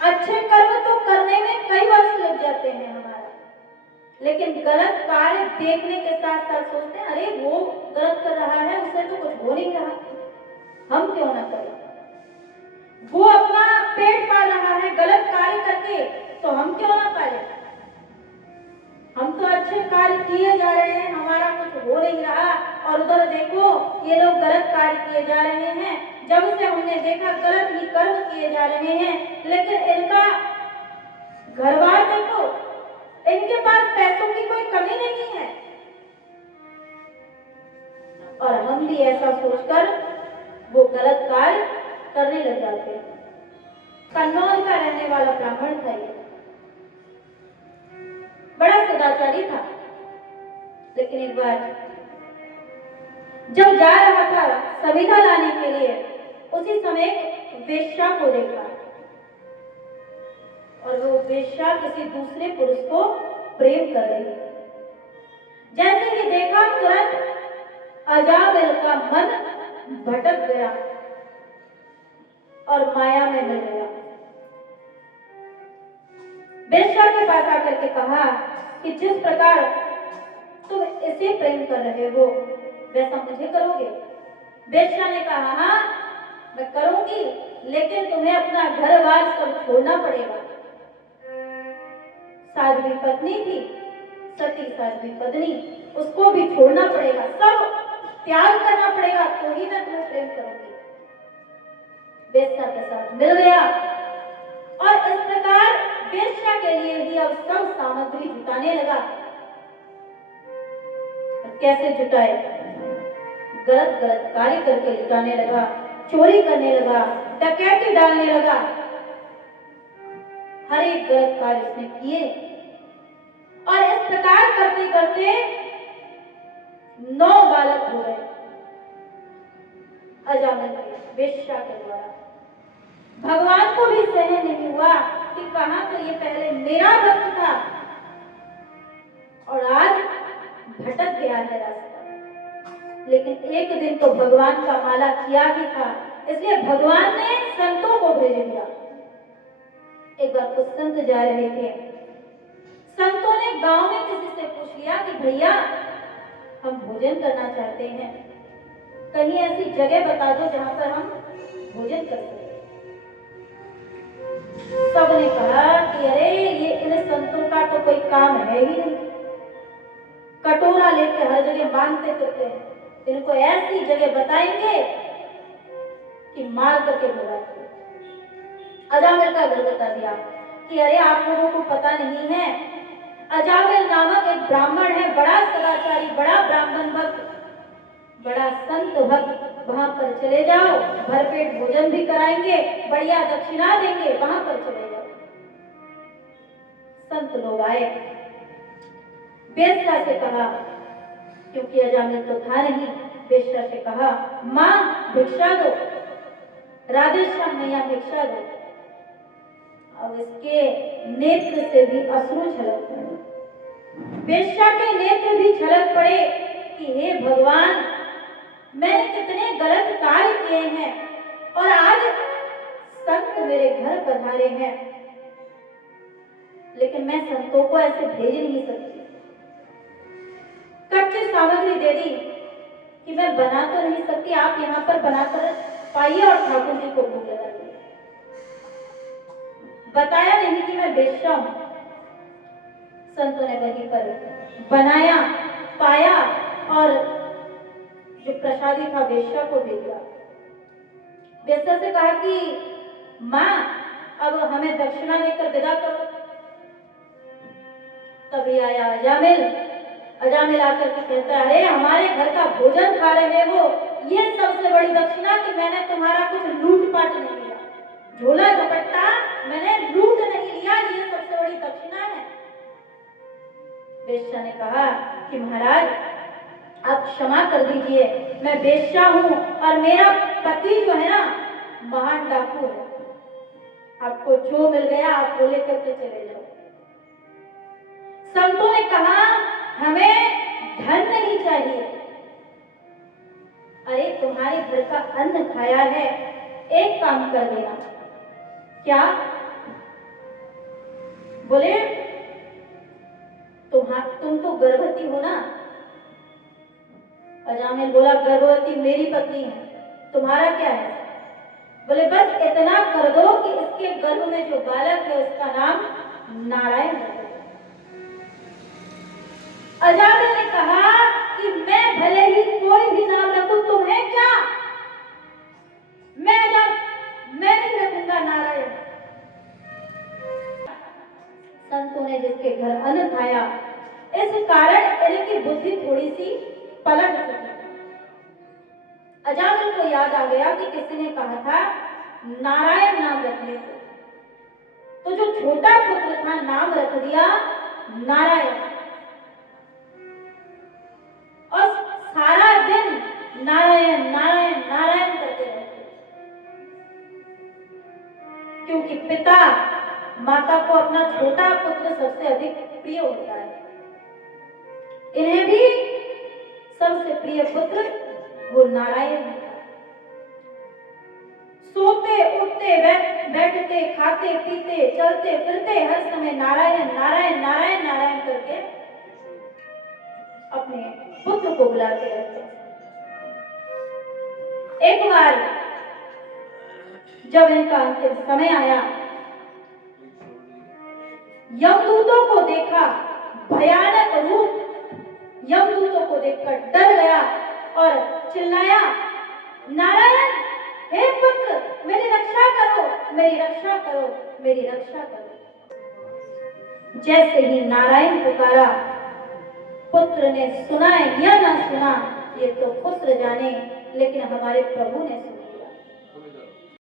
अच्छे कर्म तो करने में कई वर्ष लग जाते हैं हमारा, लेकिन गलत कार्य देखने के साथ साथ सोचते हैं अरे वो गलत कर रहा है, उससे तो कुछ हो नहीं रहा, हम क्यों ना करें। वो अपना पेट पाल रहा है गलत कार्य करके, तो हम क्यों ना पालें। हम तो अच्छे कार्य किए जा रहे हैं, हमारा कुछ हो नहीं रहा, और उधर देखो ये लोग गलत कार्य किए जा रहे हैं। जब से हमने देखा गलत ही कर्म किए जा रहे हैं, लेकिन इनका घर बार देखो, इनके पास पैसों की कोई कमी नहीं है। और हम भी ऐसा सोचकर वो गलत कार्य करने लग जाते हैं। कन्नौज का रहने वाला ब्राह्मण था, ये बड़ा सदाचारी था, लेकिन एक बार जब जा रहा था सविधा लाने के लिए, उसी समय वेश्या को देखा, और वो वेश्या किसी दूसरे पुरुष को प्रेम कर रही थी। जैसे ही देखा तुरंत अजामिल का मन भटक गया और माया में मिल गया। वेश्या के पास आकर के कहा कि जिस प्रकार तुम इसे प्रेम कर रहे हो वैसा मुझे करोगे। वेश्या ने कहा हाँ मैं करूंगी, लेकिन तुम्हें अपना घर बार सब छोड़ना पड़ेगा। साध्वी पत्नी थी, सती साध्वी पत्नी, उसको भी छोड़ना पड़ेगा, सब त्याग करना पड़ेगा, तो ही मैं तुम्हें प्रेम करूंगी। वेश्या के साथ मिल गया, और इस प्रकार वेश्या के लिए ही अब सब सामग्री जुटाने लगा। कैसे जुटाए? गलत गलत कार्य करके जुटाने लगा, चोरी करने लगा, डकैती डालने लगा, हर एक गलत कार्य उसने किए। और इस प्रकार करते करते 9 बालक हो गए अजामिल वेश्या के द्वारा। भगवान को भी सहन नहीं हुआ कि कहां तो ये पहले मेरा भक्त था और आज भटक गया है रास्ता। लेकिन एक दिन तो भगवान का माला किया ही था, इसलिए भगवान ने संतों को भेज दिया। एक बार कुछ संत जा रहे थे, संतों ने गांव में किसी से पूछ लिया कि भैया हम भोजन करना चाहते हैं, कहीं ऐसी जगह बता दो जहां पर हम भोजन कर सकें। सबने कहा कि अरे ये इन संतों का तो कोई काम है ही नहीं, कटोरा लेके हर जगह मांगते फिरते हैं, इनको ऐसी जगह बताएंगे कि मार करके बुलाएंगे। अजामिल का घर बता दिया कि अरे आप लोगों को पता नहीं है, अजामिल नामक एक ब्राह्मण है, बड़ा सदाचारी, बड़ा ब्राह्मण भक्त, बड़ा संत भक्त, वहां पर चले जाओ, भरपेट भोजन भी कराएंगे, बढ़िया दक्षिणा देंगे, वहां पर चले जाओ। संत लोग आए, वेश्या से कहा, क्योंकि अजामिल तो था नहीं, वेश्या से कहा मां भिक्षा दो, राधेश्याम मैया भिक्षा दो। अब इसके नेत्र से भी अश्रु छलक पड़े, वेश्या के नेत्र भी छलक पड़े कि हे भगवान मैंने कितने गलत कार्य किए हैं और आज संत मेरे घर पधारे हैं, लेकिन मैं संतों को ऐसे भेज नहीं सकती। कच्ची सामग्री दे दी कि मैं बना तो नहीं सकती, आप यहाँ पर बनाकर पाइए और ठाकुर जी को भोग लगाइए। बताया नहीं कि मैं वेश्या हूं। संतों ने वहीं पर बनाया, पाया और जो प्रसादी था वेश्या को दे दिया। वेश्या से कहा कि मां अब हमें दक्षिणा देकर विदा करो। तभी आया अजामिल, अजामिल आकर के कहता है अरे हमारे घर का भोजन खा रहे हो, ये सबसे बड़ी दक्षिणा कि मैंने तुम्हारा कुछ लूटपाट नहीं लिया, झोला झपट्टा मैंने लूट नहीं लिया, ये सबसे बड़ी दक्षिणा है। वेश्या ने कहा कि महाराज आप क्षमा कर दीजिए, मैं वेश्या हूं और मेरा पति जो है ना महान डाकू है, आपको जो मिल गया आप वो लेकर के चले जाओ। संतों ने कहा हमें धन नहीं चाहिए, अरे तुम्हारे घर का अन्न खाया है, एक काम कर देना। क्या? बोले तुम तो गर्भवती हो ना। अजामिल बोला गर्भवती मेरी पत्नी है, तुम्हारा क्या है? बोले बस इतना कर दो कि इसके गर्भ में जो बालक है उसका नाम नारायण रख दो। अजामिल ने कहा कि मैं भले ही कोई भी नाम रखूं, तुम्हें क्या, मैं नहीं रखूंगा नारायण। संतों ने जिसके घर अन्न खाया, इस कारण इनकी बुद्धि थोड़ी सी पलट चुकी। अजामिल को याद आ गया कि किसी ने कहा था नारायण नाम रखने को, तो जो छोटा पुत्र था नाम रख दिया नारायण, और सारा दिन नारायण नारायण नारायण करते रहते, क्योंकि पिता माता को अपना छोटा पुत्र सबसे अधिक प्रिय होता है। इन्हें भी सबसे प्रिय पुत्र वो नारायण था। सोते उठते बैठते खाते पीते चलते फिरते हर समय नारायण नारायण नारायण नारायण करके अपने पुत्र को बुलाते रहते। एक बार जब इनका अंतिम समय आया, यमदूतों को देखा, भयानक रूप यमदूतों को देखकर डर गया और चिल्लाया, नारायण हे पुत्र मेरी रक्षा करो, मेरी रक्षा करो, मेरी रक्षा करो। जैसे ही नारायण पुकारा, पुत्र ने सुना या ना सुना ये तो पुत्र जाने, लेकिन हमारे प्रभु ने सुना।